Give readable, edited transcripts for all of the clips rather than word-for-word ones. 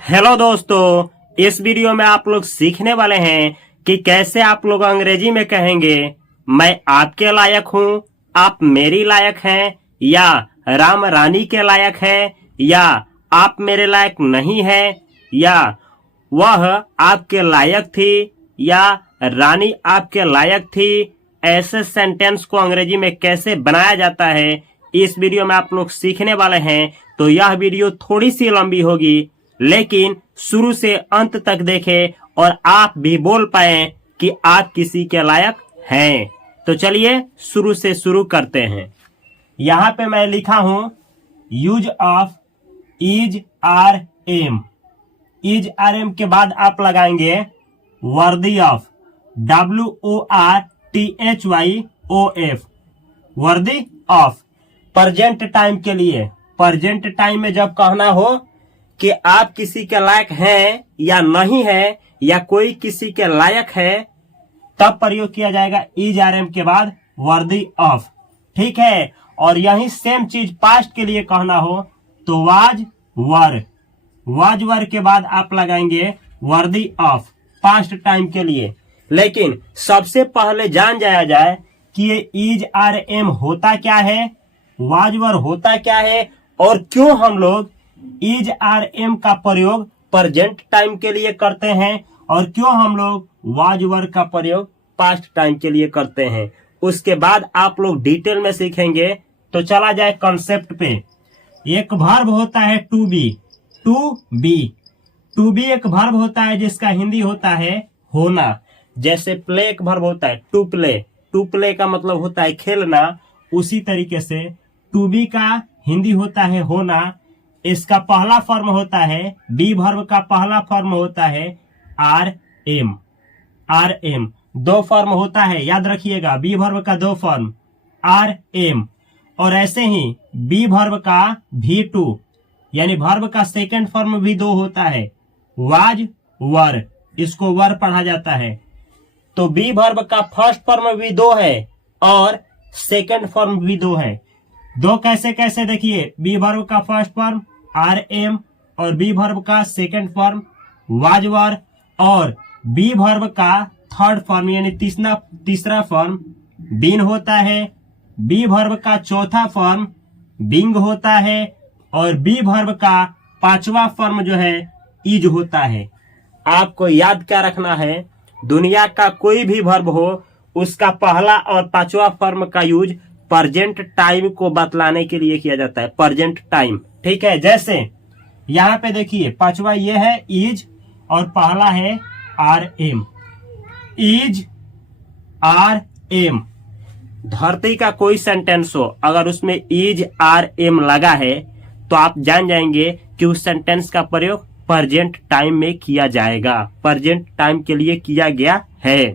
Hello दोस्तों, इस video में आप लोग सीखने वाले हैं कि कैसे आप लोग अंग्रेजी में कहेंगे मैं आपके लायक हूँ, आप मेरी लायक हैं, या राम रानी के लायक है, या आप मेरे लायक नहीं है, या वह आपके लायक थी, या रानी आपके लायक थी। ऐसे सेंटेंस को अंग्रेजी में कैसे बनाया जाता है, इस वीडियो में आप लोग सीखने वाले हैं। तो यह वीडियो थोड़ी सी लंबी होगी, लेकिन शुरू से अंत तक देखें और आप भी बोल पाए कि आप किसी के लायक हैं। तो चलिए शुरू से शुरू करते हैं। यहाँ पे मैं लिखा हूं use of is are am. Is are am के बाद आप लगाएंगे worthy of, WORTHYOF, worthy of. Present time के लिए, प्रेजेंट टाइम में जब कहना हो कि आप किसी के लायक हैं या नहीं है, या कोई किसी के लायक है, तब प्रयोग किया जाएगा इज आर एम के बाद वर्दी ऑफ। ठीक है। और यही सेम चीज पास्ट के लिए कहना हो तो वाज वर, वाज वर के बाद आप लगाएंगे वर्दी ऑफ पास्ट टाइम के लिए। लेकिन सबसे पहले जान जाया जाए कि ये इज आर एम होता क्या है, वाज वर होता क्या है, और क्यों हम लोग इज आर एम का प्रयोग प्रेजेंट टाइम के लिए करते हैं, और क्यों हम लोग वाज वर का प्रयोग पास्ट टाइम के लिए करते हैं। उसके बाद आप लोग डिटेल में सीखेंगे। तो चला जाए कॉन्सेप्ट पे। एक वर्ब होता है to be, to be. To be एक वर्ब होता है जिसका हिंदी होता है होना। जैसे प्ले एक वर्ब होता है टू प्ले, टू प्ले का मतलब होता है खेलना। उसी तरीके से टू बी का हिंदी होता है होना। इसका पहला फॉर्म होता है, बी वर्ब का पहला फॉर्म होता है आर एम। आर एम दो फॉर्म होता है, याद रखिएगा, बी वर्ब का दो फॉर्म आर एम। और ऐसे ही बी वर्ब का भी टू, यानी वर्ब का सेकंड फॉर्म भी दो होता है, वाज वर, इसको वर पढ़ा जाता है। तो बी वर्ब का फर्स्ट फॉर्म भी दो है और सेकंड फॉर्म भी दो है। दो कैसे कैसे देखिए, बी वर्ब का फर्स्ट फॉर्म आर एम और बी वर्ब का सेकंड फॉर्म वाज वर, और बी वर्ब का थर्ड फॉर्म यानी तीसरा फॉर्म बीन होता है। बी वर्ब का चौथा फॉर्म बिंग होता है, और बी वर्ब का पांचवा फॉर्म जो है इज होता है। आपको याद क्या रखना है, दुनिया का कोई भी वर्ब हो उसका पहला और पांचवा फॉर्म का यूज प्रेजेंट टाइम को बतलाने के लिए किया जाता है, प्रेजेंट टाइम। ठीक है। जैसे यहाँ पे देखिए पांचवा ये है इज और पहला है are am. Is are am, धरती का कोई सेंटेंस हो, अगर उसमें इज आर एम लगा है तो आप जान जाएंगे कि उस सेंटेंस का प्रयोग प्रेजेंट टाइम में किया जाएगा, प्रेजेंट टाइम के लिए किया गया है।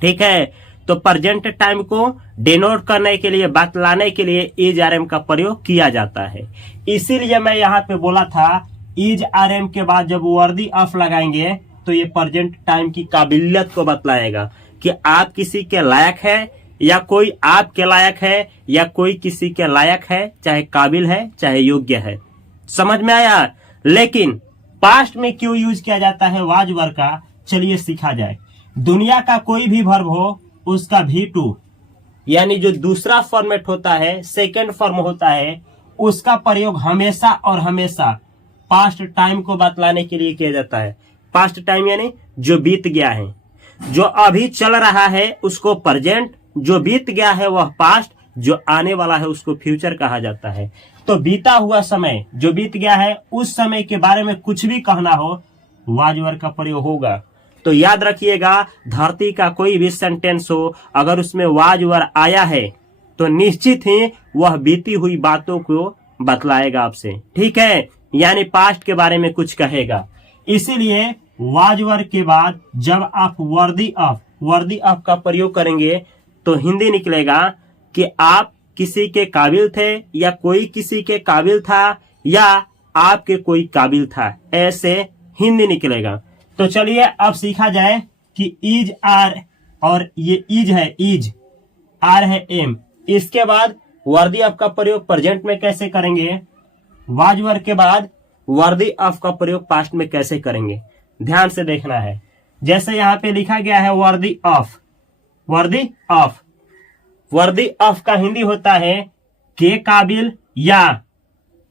ठीक है। तो प्रेजेंट टाइम को डिनोट करने के लिए, बतलाने के लिए इज आर एम का प्रयोग किया जाता है। इसीलिए मैं यहाँ पे बोला था इज आर एम के बाद जब वर्दी ऑफ लगाएंगे तो ये प्रेजेंट टाइम की काबिलियत को बतलाएगा कि आप किसी के लायक है, या कोई आपके लायक है, या कोई किसी के लायक है, चाहे काबिल है चाहे योग्य है। समझ में आया। लेकिन पास्ट में क्यों यूज किया जाता है वाज वर का, चलिए सीखा जाए। दुनिया का कोई भी वर्ब हो उसका भी टू, यानी जो दूसरा फॉर्मेट होता है, सेकंड फॉर्म होता है, उसका प्रयोग हमेशा और हमेशा पास्ट टाइम को बतलाने के लिए किया जाता है। पास्ट टाइम यानी जो बीत गया है, जो अभी चल रहा है उसको प्रेजेंट, जो बीत गया है वह पास्ट, जो आने वाला है उसको फ्यूचर कहा जाता है। तो बीता हुआ समय जो बीत गया है, उस समय के बारे में कुछ भी कहना हो वाज वर का प्रयोग होगा। तो याद रखिएगा, धरती का कोई भी सेंटेंस हो, अगर उसमें वाज वर आया है तो निश्चित ही वह बीती हुई बातों को बतलाएगा आपसे। ठीक है। यानी पास्ट के बारे में कुछ कहेगा। इसीलिए वाज वर के बाद जब आप वर्दी ऑफ का प्रयोग करेंगे तो हिंदी निकलेगा कि आप किसी के काबिल थे, या कोई किसी के काबिल था, या आपके कोई काबिल था, ऐसे हिंदी निकलेगा। तो चलिए अब सीखा जाए कि इज आर, और ये इज है, इज आर है एम, इसके बाद वर्दी ऑफ का प्रयोग प्रेजेंट में कैसे करेंगे। वाज वर के बाद वर्दी ऑफ का प्रयोग पास्ट में कैसे करेंगे, ध्यान से देखना है। जैसे यहाँ पे लिखा गया है वर्दी ऑफ, वर्दी ऑफ, वर्दी ऑफ का हिंदी होता है के काबिल या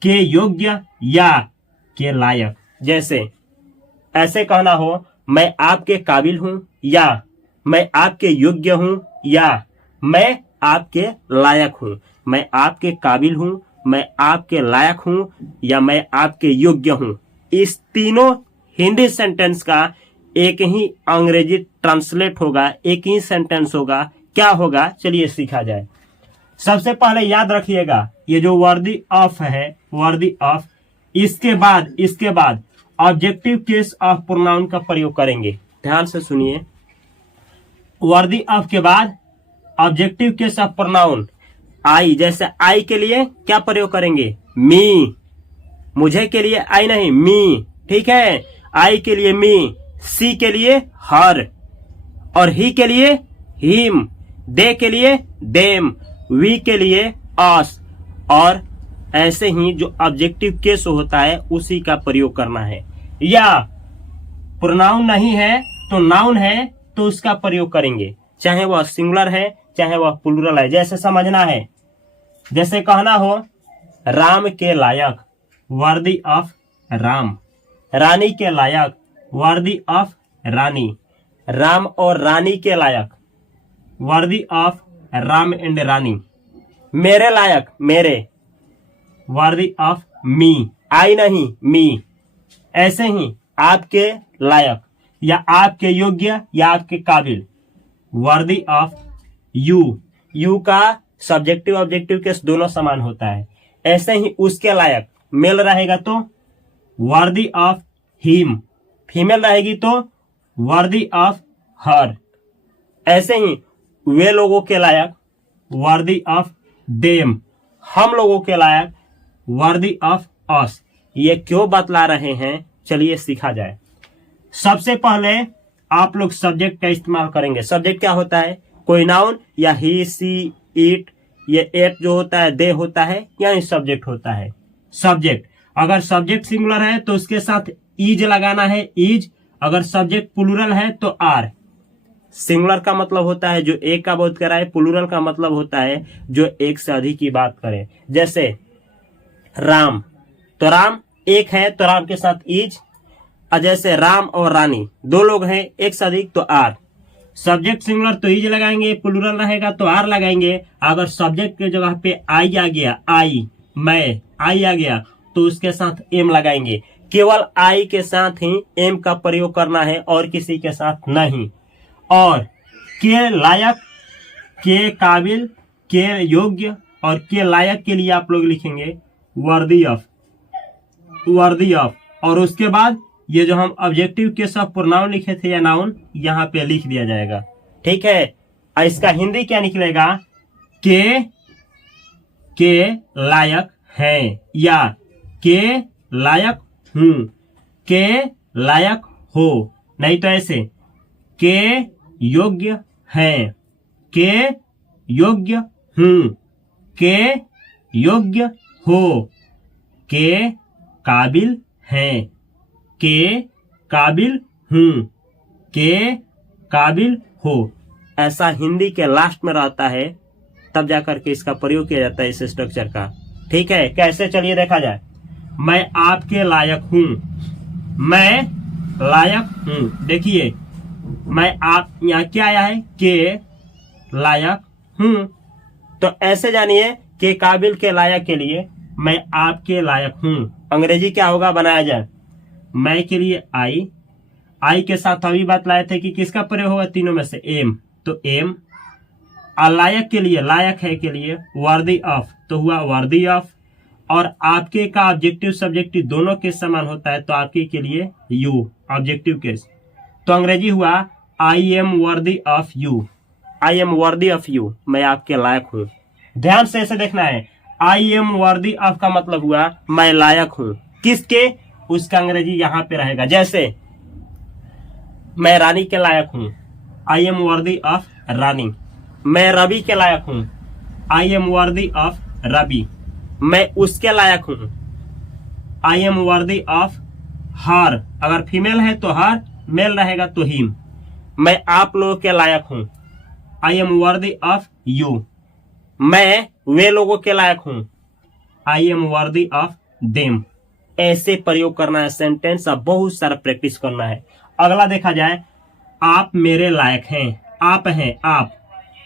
के योग्य या के लायक। जैसे ऐसे कहना हो, मैं आपके काबिल हूं या मैं आपके योग्य हूं या मैं आपके लायक हूं। मैं आपके काबिल हूं, मैं आपके लायक हूं या मैं आपके योग्य हूं। इस तीनों हिंदी सेंटेंस का एक ही अंग्रेजी ट्रांसलेट होगा, एक ही सेंटेंस होगा। क्या होगा, चलिए सीखा जाए। सबसे पहले याद रखिएगा, ये जो वर्दी ऑफ है, वर्दी ऑफ, इसके बाद ऑब्जेक्टिव केस ऑफ प्रोनाउन का प्रयोग करेंगे। ध्यान से सुनिए, वर्दी ऑफ के बाद ऑब्जेक्टिव केस ऑफ प्रोनाउन आई। जैसे आई के लिए क्या प्रयोग करेंगे, मी। मुझे के लिए आई नहीं, मी, ठीक है। आई के लिए मी, सी के लिए हर, और ही के लिए हिम, दे के लिए देम, वी के लिए अस, और ऐसे ही जो ऑब्जेक्टिव केस होता है उसी का प्रयोग करना है। या प्रोनाउन नहीं है तो नाउन है तो उसका प्रयोग करेंगे, चाहे वह सिंगुलर है चाहे वह प्लूरल है। जैसे समझना है, जैसे कहना हो राम के लायक, वर्दी ऑफ राम। रानी के लायक, वर्दी ऑफ रानी। राम और रानी के लायक, वर्दी ऑफ राम एंड रानी। मेरे लायक, मेरे, वर्दी ऑफ मी। आई नहीं, मी। ऐसे ही आपके लायक या आपके योग्य या आपके काबिल, वर्दी ऑफ यू। यू का सब्जेक्टिव ऑब्जेक्टिव केस दोनों समान होता है। ऐसे ही उसके लायक, मेल रहेगा तो वर्दी ऑफ हिम, फीमेल रहेगी तो वर्दी ऑफ हर। ऐसे ही वे लोगों के लायक, वर्दी ऑफ देम। हम लोगों के लायक, वर्दी ऑफ अस। ये क्यों बतला रहे हैं, चलिए सीखा जाए। सबसे पहले आप लोग सब्जेक्ट का इस्तेमाल करेंगे। सब्जेक्ट क्या होता है, कोई नाउन या ही, सी, इट, ये एट जो होता है, दे होता है, यानी सब्जेक्ट होता है। सब्जेक्ट, अगर सब्जेक्ट सिंगुलर है तो उसके साथ इज लगाना है, इज। अगर सब्जेक्ट प्लूरल है तो आर। सिंगुलर का मतलब होता है जो एक का बोध कराए, प्लूरल का मतलब होता है जो एक से अधिक की बात करे। जैसे राम, तो राम एक है तो राम के साथ इज। और जैसे राम और रानी दो लोग हैं, एक से अधिक तो आर। सब्जेक्ट सिंगुलर तो इज लगाएंगे, प्लूरल रहेगा तो आर लगाएंगे। अगर सब्जेक्ट के जगह पे आई आ गया, आई, मैं, आई आ गया तो उसके साथ एम लगाएंगे। केवल आई के साथ ही एम का प्रयोग करना है और किसी के साथ नहीं। और के लायक, के काबिल, के योग्य और के लायक के लिए आप लोग लिखेंगे वर्दी ऑफ, वर्दी ऑफ। और उसके बाद ये जो हम ऑब्जेक्टिव केस ऑफ प्रोनाउन लिखे थे या नाउन, यहाँ पे लिख दिया जाएगा, ठीक है। और इसका हिंदी क्या निकलेगा, के लायक हैं या के लायक हूं, के लायक हो। नहीं तो ऐसे के योग्य हैं, के योग्य हूं, के योग्य हो, के काबिल हैं, के काबिल हूं, के काबिल हो। ऐसा हिंदी के लास्ट में रहता है, तब जाकर के इसका प्रयोग किया जाता है इस स्ट्रक्चर का, ठीक है। कैसे, चलिए देखा जाए। मैं आपके लायक हूं, मैं लायक हूं। देखिए मैं आप, यहाँ क्या आया है, के लायक हूं। तो ऐसे जानिए के काबिल के लायक के लिए मैं आपके लायक हूं। अंग्रेजी क्या होगा, बनाया जाए। मैं के लिए आई, आई के साथ अभी बात लाए थे कि किसका प्रयोग होगा, तीनों में से एम, तो एम। लायक के लिए, लायक है के लिए वर्दी ऑफ, तो हुआ वर्दी ऑफ। और आपके का ऑब्जेक्टिव सब्जेक्टिव दोनों के समान होता है, तो आपके के लिए यू, ऑब्जेक्टिव केस। तो अंग्रेजी हुआ आई am worthy of you, I am worthy of you, मैं आपके लायक हूं। ध्यान से ऐसे देखना है, आई एम वर्दी ऑफ का मतलब हुआ मैं लायक हूं, किसके, उसका अंग्रेजी यहां पे रहेगा। जैसे मैं रानी के लायक हूं, आई एम वर्दी ऑफ रानी। मैं रवि के लायक हूं, I am worthy of Ravi. मैं उसके लायक हूं, आई एम वर्दी ऑफ हर, अगर फीमेल है तो हर, मेल रहेगा तो हिम। मैं आप लोगों के लायक हूं, I am worthy of you. मैं वे लोगों के लायक हूं, I am worthy of them. ऐसे प्रयोग करना है सेंटेंस, अब बहुत सारा प्रैक्टिस करना है। अगला देखा जाए, आप मेरे लायक हैं, आप हैं,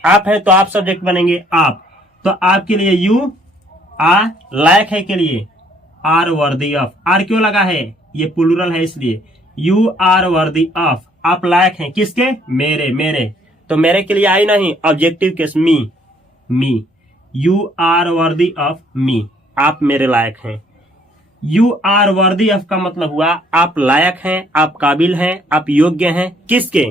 आप है तो आप सब्जेक्ट बनेंगे आप, तो आपके लिए यू आर, लायक है के लिए आर वर्दी ऑफ। आर क्यों लगा है, ये प्लूरल है इसलिए, यू आर वर्दी ऑफ, आप लायक हैं किसके, मेरे। तो मेरे के लिए आई नहीं, objective case me, you are worthy of me, आप मेरे लायक हैं। यू आर वर्दी ऑफ का मतलब हुआ आप लायक हैं, आप काबिल हैं, आप योग्य हैं किसके,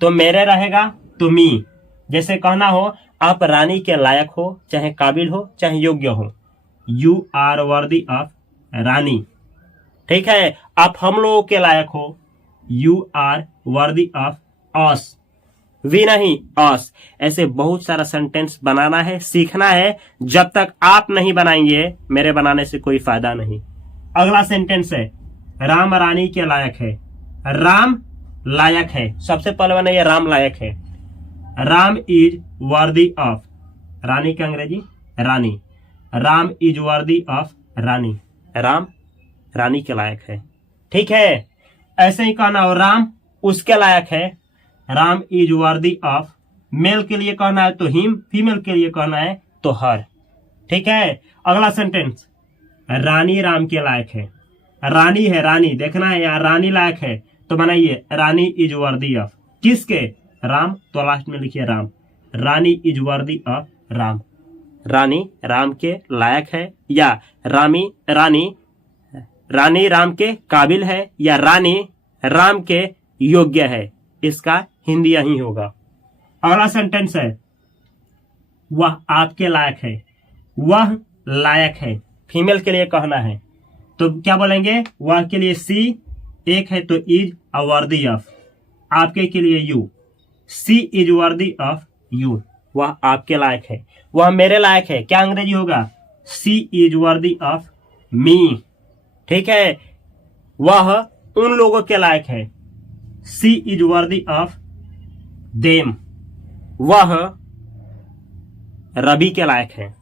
तो मेरे रहेगा तो मी। जैसे कहना हो आप रानी के लायक हो, चाहे काबिल हो चाहे योग्य हो, you are worthy of Rani. ठीक है, आप हम लोगों के लायक हो, you are worthy of us, we नहीं अस। ऐसे बहुत सारा सेंटेंस बनाना है, सीखना है। जब तक आप नहीं बनाएंगे मेरे बनाने से कोई फायदा नहीं। अगला सेंटेंस है, राम रानी के लायक है। राम लायक है, सबसे पहले बना ये राम लायक है। राम इज वर्दी ऑफ, रानी का अंग्रेजी रानी, राम इज वर्दी ऑफ रानी, राम रानी के लायक है। ठीक है, ऐसे ही कहना हो राम उसके लायक है, Ram is worthy of, male के लिए कहना है तो हिम, फीमेल के लिए कहना है तो हर। ठीक है, अगला सेंटेंस, रानी राम के लायक है। रानी है, रानी देखना है यहाँ, रानी लायक है तो बनाइए रानी इज वर्दी ऑफ किसके, राम, तो लास्ट में लिखिए Ram, Rani is worthy of Ram. Rani Ram के लायक है, या रानी राम के काबिल है, या रानी राम के योग्य है। इसका हिंदी यही होगा। अगला सेंटेंस है, वह आपके लायक है। वह लायक है, फीमेल के लिए कहना है तो क्या बोलेंगे, वह के लिए सी, एक है तो इज वर्दी ऑफ, आपके के लिए you, she is worthy of you, वह आपके लायक है। वह मेरे लायक है, क्या अंग्रेजी होगा, सी इज वर्दी ऑफ मी। ठीक है, वह उन लोगों के लायक है, सी इज वर्दी ऑफ देम। वह रवि के लायक है,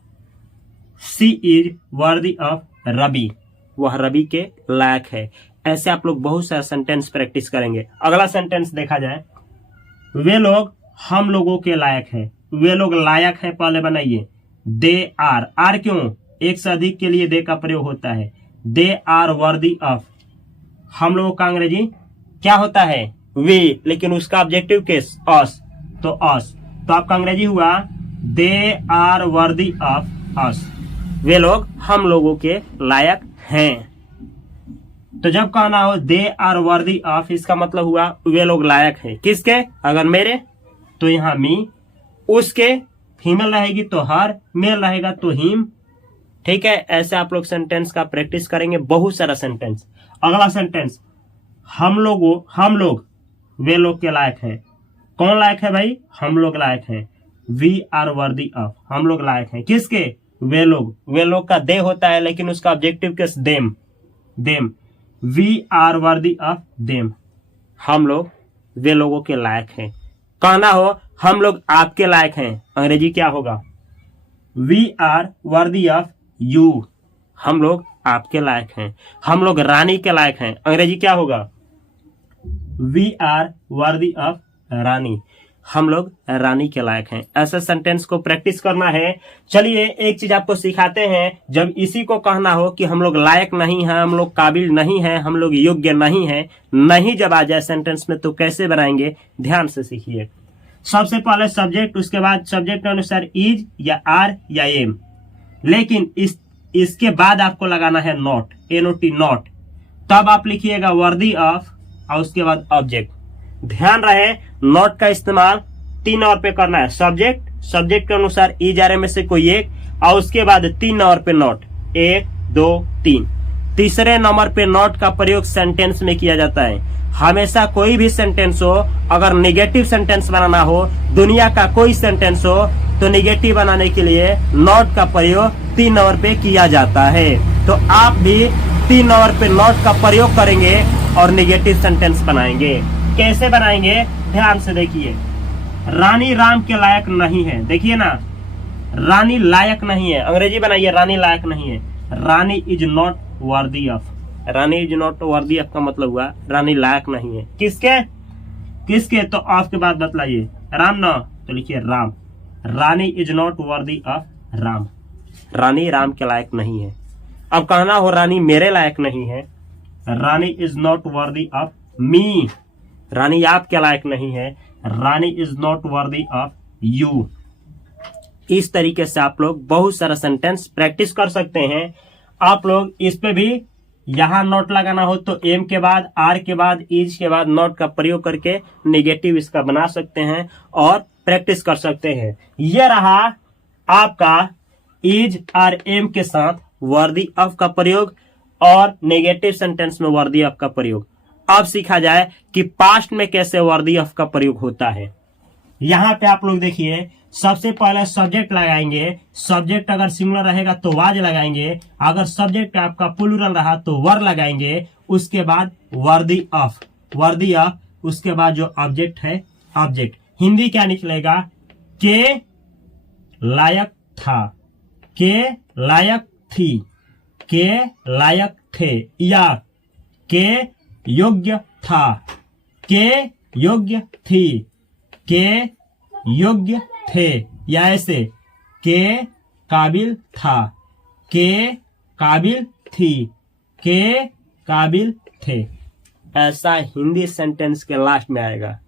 सी इज वर्दी ऑफ रवि, वह रवि के लायक है। ऐसे आप लोग बहुत सारे सेंटेंस प्रैक्टिस करेंगे। अगला सेंटेंस देखा जाए, वे लोग हम लोगों के लायक है। वे लोग लायक है पहले बनाइए, दे आर, आर क्यों, एक से अधिक के लिए दे का प्रयोग होता है, दे आर वर्दी ऑफ। हम लोगों का अंग्रेजी क्या होता है, वे, लेकिन उसका ऑब्जेक्टिव केस अस, तो अस, तो आपका अंग्रेजी हुआ दे आर वर्दी ऑफ अस, वे लोग हम लोगों के लायक हैं। तो जब कहना हो दे आर वर्दी ऑफ, इसका मतलब हुआ वे लोग लायक हैं किसके, अगर मेरे तो यहाँ मी, उसके फीमेल रहेगी तो हर, मेल रहेगा तो हिम। ठीक है, ऐसे आप लोग सेंटेंस का प्रैक्टिस करेंगे, बहुत सारा सेंटेंस। अगला सेंटेंस, हम लोग वे लोग के लायक हैं। कौन लायक है भाई, हम लोग लायक हैं, वी आर वर्दी ऑफ, हम लोग लायक हैं किसके, वे लोग का दे होता है लेकिन उसका objective case them, we are worthy of them, हम लोग वे लोगों के लायक हैं। कहना हो हम लोग आपके लायक हैं, अंग्रेजी क्या होगा, we are worthy of you, हम लोग आपके लायक हैं। हम लोग रानी के लायक हैं, अंग्रेजी क्या होगा, वी आर वर्दी ऑफ रानी, हम लोग रानी के लायक हैं। ऐसे सेंटेंस को प्रैक्टिस करना है। चलिए एक चीज आपको सिखाते हैं, जब इसी को कहना हो कि हम लोग लायक नहीं हैं, हम लोग काबिल नहीं हैं, हम लोग योग्य नहीं हैं, नहीं जब आ जाए सेंटेंस में तो कैसे बनाएंगे, ध्यान से सीखिए। सबसे पहले सब्जेक्ट, उसके बाद सब्जेक्ट के अनुसार इज या आर या एम, लेकिन इसके बाद आपको लगाना है नॉट, NOT नॉट, तब आप लिखिएगा वर्दी ऑफ और उसके बाद ऑब्जेक्ट। ध्यान रहे नॉट का इस्तेमाल 3 और पे करना है, सब्जेक्ट के अनुसार इज आर में से कोई एक, और उसके बाद 3 और पे नॉट, 1 2 3। तीसरे नंबर पे नॉट का प्रयोग सेंटेंस में किया जाता है। हमेशा कोई भी सेंटेंस हो, अगर निगेटिव सेंटेंस बनाना हो, दुनिया का कोई सेंटेंस हो, तो निगेटिव बनाने के लिए नॉट का प्रयोग 3 नंबर पे किया जाता है। तो आप भी 3 नंबर पे नॉट का प्रयोग करेंगे और नेगेटिव सेंटेंस बनाएंगे। कैसे बनाएंगे ध्यान से देखिए। रानी राम के लायक नहीं है, देखिए ना, रानी लायक नहीं है, अंग्रेजी बनाइए, रानी लायक नहीं है। Rani is not worthy of, Rani is not worthy of का मतलब हुआ रानी लायक नहीं है। किसके किसके? तो ऑफ के बाद बतलाइए। राम ना, तो लिखिए Ram. Rani is not worthy of Ram, Rani Ram के लायक नहीं है। अब कहना हो रानी मेरे लायक नहीं है, Rani is not worthy of me, Rani आपके लायक नहीं है, Rani is not worthy of you. इस तरीके से आप लोग बहुत सारा सेंटेंस प्रैक्टिस कर सकते हैं। आप लोग इस पे भी यहां नोट लगाना हो तो एम के बाद, आर के बाद, इज के बाद नोट का प्रयोग करके नेगेटिव इसका बना सकते हैं और प्रैक्टिस कर सकते हैं। यह रहा आपका इज और एम के साथ वर्दी ऑफ का प्रयोग और नेगेटिव सेंटेंस में वर्दी ऑफ का प्रयोग। अब सीखा जाए कि पास्ट में कैसे वर्दी ऑफ का प्रयोग होता है। यहां पे आप लोग देखिए, सबसे पहले सब्जेक्ट लगाएंगे। सब्जेक्ट अगर सिंगुलर रहेगा तो वाज लगाएंगे, अगर सब्जेक्ट आपका प्लूरल रहा तो वर लगाएंगे। उसके बाद वर्दी ऑफ, वर्दी ऑफ, उसके बाद जो ऑब्जेक्ट है ऑब्जेक्ट। हिंदी क्या निकलेगा? के लायक था, के लायक थी, के लायक थे, या के योग्य था, के योग्य थी, के योग्य थे, या ऐसे के काबिल था, के काबिल थी, के काबिल थे। ऐसा हिंदी सेंटेंस के लास्ट में आएगा।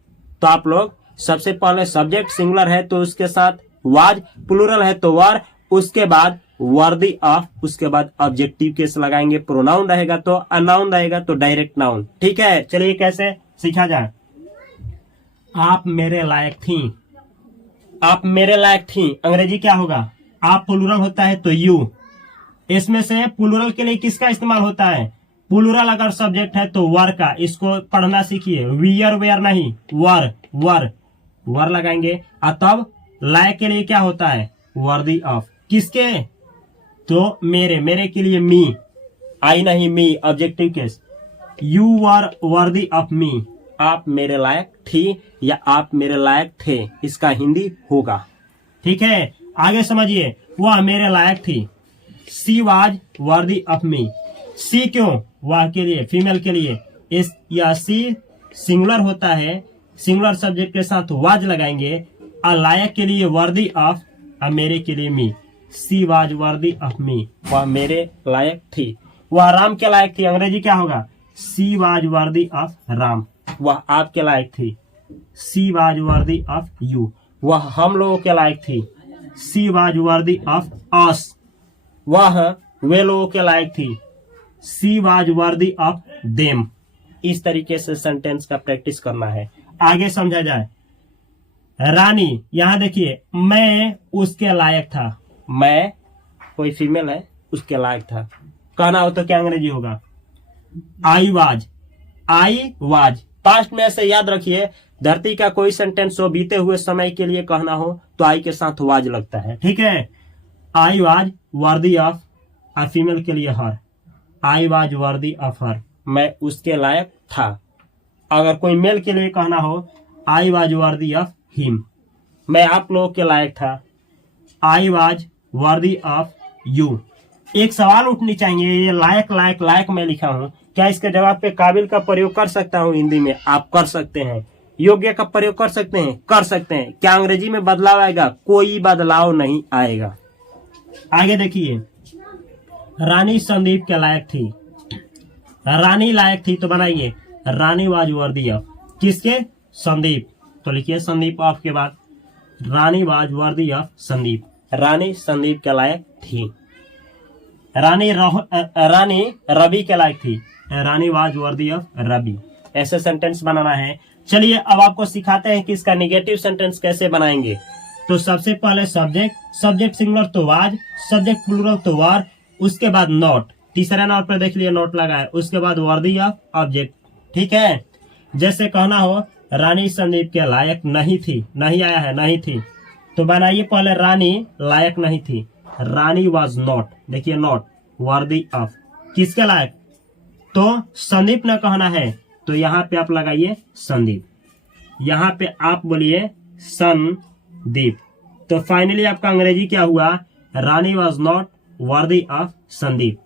तो आप लोग सबसे पहले सब्जेक्ट सिंगुलर है तो उसके साथ वाज, प्लूरल है तो वर, उसके बाद वर्दी ऑफ, उसके बाद ऑब्जेक्टिव केस लगाएंगे। प्रोनाउन रहेगा तो अनाउन रहेगा तो डायरेक्ट नाउन। ठीक है, चलिए कैसे सीखा जाए। आप मेरे लायक थी, आप मेरे लायक थी, अंग्रेजी क्या होगा? आप प्लूरल होता है तो यू। इसमें से प्लूरल के लिए किसका इस्तेमाल होता है? प्लूरल अगर सब्जेक्ट है तो वर का। इसको पढ़ना सीखिए, वियर वेयर नहीं, वर, वर, वर लगाएंगे। और तब लायक के लिए क्या होता है? Worthy of. किसके? तो मेरे, मेरे के लिए मी, आई नहीं me, objective case. You were worthy of me, आप मेरे लायक थी या आप मेरे लायक थे, इसका हिंदी होगा। ठीक है, आगे समझिए। वह मेरे लायक थी। सी वाज वर्दी ऑफ मी, सी क्यों? वह के लिए, फीमेल के लिए। इस या सी सिंगुलर होता है, सिंगुलर सब्जेक्ट के साथ वाज लगाएंगे। और लायक के लिए वर्दी ऑफ, और मेरे के लिए मी। सी वाज वर्दी ऑफ मी, वह मेरे लायक थी। वह राम के लायक थी, अंग्रेजी क्या होगा? She was worthy of Ram, वह आपके लायक थी। She was worthy of you, वह हम लोगों के लायक थी। सी वाज वर्दी ऑफ अस, वह वे लोगों के लायक थी। She was worthy of them. इस तरीके से सेंटेंस का प्रैक्टिस करना है। आगे समझा जाए। रानी, यहां देखिए, मैं उसके लायक था। मैं कोई फीमेल है, उसके लायक था। कहना हो तो क्या अंग्रेजी होगा? I was, I was. Past में ऐसे याद रखिए, धरती का कोई सेंटेंस हो बीते हुए समय के लिए कहना हो तो आई के साथ वाज लगता है। ठीक है, I was worthy of, a female के लिए हर। आई वाज वर्दी ऑफ हर, मैं उसके लायक था। अगर कोई मेल के लिए कहना हो, आई वाज वर्दी ऑफ हिम, मैं आप लोगों के लायक था। आई वाज वर्दी ऑफ यू। एक सवाल उठनी चाहिए, ये लायक लायक लायक मैं लिखा हूं, क्या इसके जवाब पे काबिल का प्रयोग कर सकता हूं हिंदी में? आप कर सकते हैं। योग्य का प्रयोग कर सकते हैं? कर सकते हैं। क्या अंग्रेजी में बदलाव आएगा? कोई बदलाव नहीं आएगा। आगे देखिए, रानी संदीप के लायक थी। रानी लायक थी तो बनाइए रानी वाज वर्दी ऑफ, किसके? संदीप। तो लिखिए संदीप ऑफ के बाद रानी was worthy of Sandeep, Rani Sandeep के लायक थी। रानी रवि के लायक थी, रानी वाज वर्दी ऑफ रवि। ऐसे सेंटेंस बनाना है। चलिए अब आपको सिखाते हैं कि इसका नेगेटिव सेंटेंस कैसे बनाएंगे। तो सबसे पहले सब्जेक्ट, सब्जेक्ट सिंगुलर तो वाज, सब्जेक्ट प्लूरल तो वर, उसके बाद नॉट, तीसरा नॉट पर देख लिए नॉट लगा है, उसके बाद वर्दी ऑफ ऑब्जेक्ट। ठीक है, जैसे कहना हो रानी संदीप के लायक नहीं थी, नहीं आया है, नहीं थी, तो बनाइए पहले रानी लायक नहीं थी, रानी वाज नॉट, देखिए नॉट वर्दी ऑफ, किसके लायक? तो संदीप ने कहना है तो यहाँ पे आप लगाइए संदीप, यहाँ पे आप बोलिए संदीप। तो फाइनली आपका अंग्रेजी क्या हुआ, Rani was not worthy of Sandeep,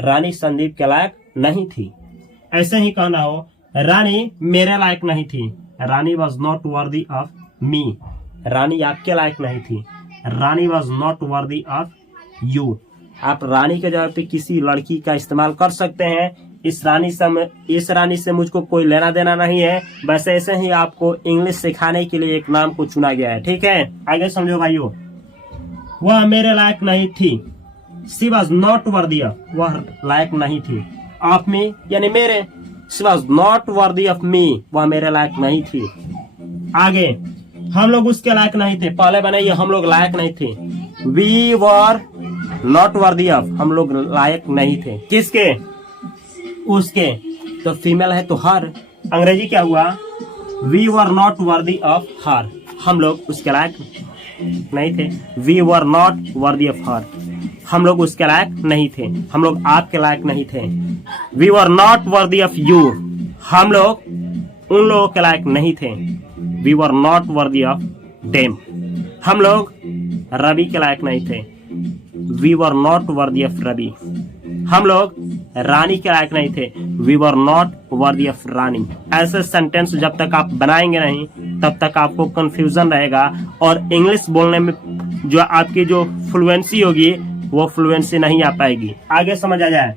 Rani Sandeep के लायक नहीं थी। ऐसे ही कहना हो, रानी मेरे लायक नहीं थी, Rani was not worthy of me, Rani आपके लायक नहीं थी, Rani was not worthy of you. आप रानी के जगह पे किसी लड़की का इस्तेमाल कर सकते हैं। इस रानी से मुझको कोई लेना देना नहीं है, बस ऐसे ही आपको इंग्लिश सिखाने के लिए एक नाम को चुना गया है, ठीक है। आगे समझो भाइयों, वह मेरे लायक नहीं थी, she was not worthy of, वह लायक नहीं थी, ऑफ मी यानी मेरे, she was not worthy of मी, वह मेरे लायक नहीं थी। आगे हम लोग उसके लायक नहीं थे, पहले बनाइए हम लोग लायक नहीं थे, we were not worthy of, हम लोग लायक नहीं थे, किसके, उसके, तो फीमेल है तो हर। अंग्रेजी क्या हुआ, we were not worthy of her, हम लोग उसके लायक नहीं थे, we were not worthy of her, हम लोग उसके लायक नहीं थे, हम लोग आपके लायक नहीं थे। We were not worthy of you, हम लोग उन लोगों के लायक नहीं थे, we were not worthy of them, हम लोग रवि के लायक नहीं थे, we were not worthy of Ravi, हम लोग रानी के लायक नहीं थे, we were not worthy of Rani. ऐसे सेंटेंस जब तक आप बनाएंगे नहीं तब तक आपको कंफ्यूजन रहेगा और इंग्लिश बोलने में जो आपकी जो फ्लुएंसी होगी वो फ्लुएंसी नहीं आ पाएगी। आगे समझ आ जाए,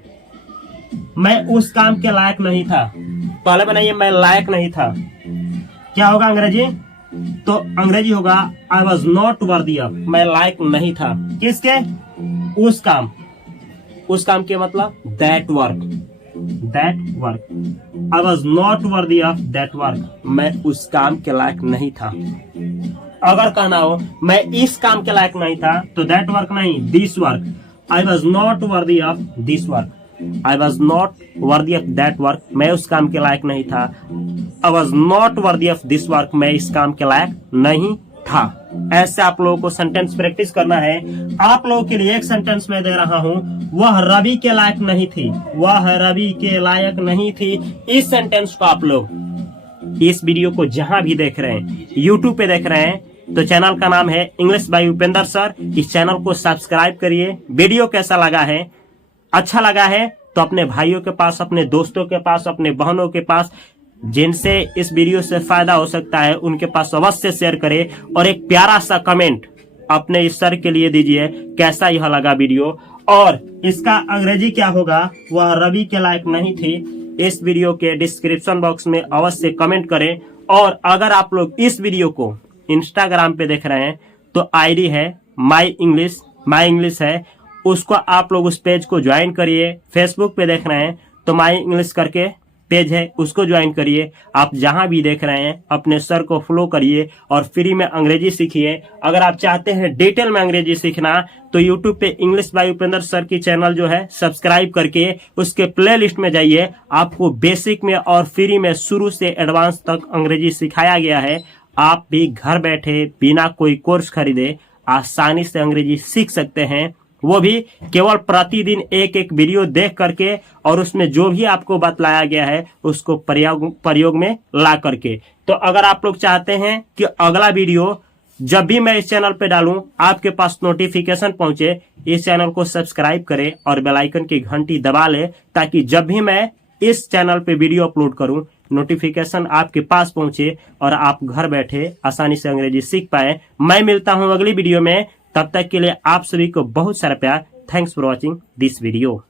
मैं उस काम के लायक नहीं था, पहले बनाइए मैं लायक नहीं था, क्या होगा अंग्रेजी, तो अंग्रेजी होगा I was not worthy of, मैं लायक नहीं था, किसके, उस काम के मतलब that work, I was not worthy of that work, मैं उस काम के लायक नहीं था। अगर कहना हो मैं इस काम के लायक नहीं था तो दैट वर्क नहीं, this work, I was not worthy of this work, I was not worthy of that work, मैं उस काम के लायक नहीं था, I was not worthy of this work, मैं इस काम के लायक नहीं था। ऐसे आप लोगों को सेंटेंस प्रैक्टिस करना है। आप लोगों के लिए एक सेंटेंस मैं दे रहा हूँ, वह रवि के लायक नहीं थी, वह रवि के लायक नहीं थी। इस सेंटेंस को आप लोग इस वीडियो को जहां भी देख रहे हैं, यूट्यूब पे देख रहे हैं तो चैनल का नाम है इंग्लिश बाय उपेंद्र सर, इस चैनल को सब्सक्राइब करिए। वीडियो कैसा लगा है, अच्छा लगा है तो अपने भाइयों के पास, अपने दोस्तों के पास, अपने बहनों के पास, जिनसे इस वीडियो से फायदा हो सकता है उनके पास अवश्य शेयर करें और एक प्यारा सा कमेंट अपने इस सर के लिए दीजिए, कैसा यह लगा वीडियो और इसका अंग्रेजी क्या होगा, वह रवि के लायक नहीं थी। इस वीडियो के डिस्क्रिप्शन बॉक्स में अवश्य कमेंट करें। और अगर आप लोग इस वीडियो को इंस्टाग्राम पे देख रहे हैं तो आईडी है माई इंग्लिश है, उसको आप लोग उस पेज को ज्वाइन करिए। फेसबुक पे देख रहे हैं तो माई इंग्लिश करके पेज है, उसको ज्वाइन करिए। आप जहां भी देख रहे हैं अपने सर को फॉलो करिए और फ्री में अंग्रेजी सीखिए। अगर आप चाहते हैं डिटेल में अंग्रेजी सीखना तो यूट्यूब पे इंग्लिश बाय उपेंद्र सर की चैनल जो है सब्सक्राइब करके उसके प्लेलिस्ट में जाइए। आपको बेसिक में और फ्री में शुरू से एडवांस तक अंग्रेजी सिखाया गया है। आप भी घर बैठे बिना कोई कोर्स खरीदे आसानी से अंग्रेजी सीख सकते हैं, वो भी केवल प्रतिदिन एक एक वीडियो देख करके और उसमें जो भी आपको बतलाया गया है उसको प्रयोग में ला करके। तो अगर आप लोग चाहते हैं कि अगला वीडियो जब भी मैं इस चैनल पे डालूं आपके पास नोटिफिकेशन पहुंचे, इस चैनल को सब्सक्राइब करें और बेल आइकन की घंटी दबा ले, ताकि जब भी मैं इस चैनल पे वीडियो अपलोड करूं नोटिफिकेशन आपके पास पहुंचे और आप घर बैठे आसानी से अंग्रेजी सीख पाए। मैं मिलता हूं अगली वीडियो में, तब तक के लिए आप सभी को बहुत सारा प्यार। Thanks for watching this video.